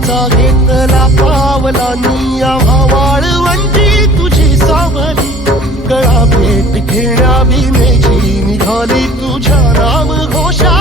वारीचा घेतला पावलांनी आम्हा वाळवंटी तुझी सावली गळा भेट घेण्या बिनेची निघाली तुझ्या नाम घोषा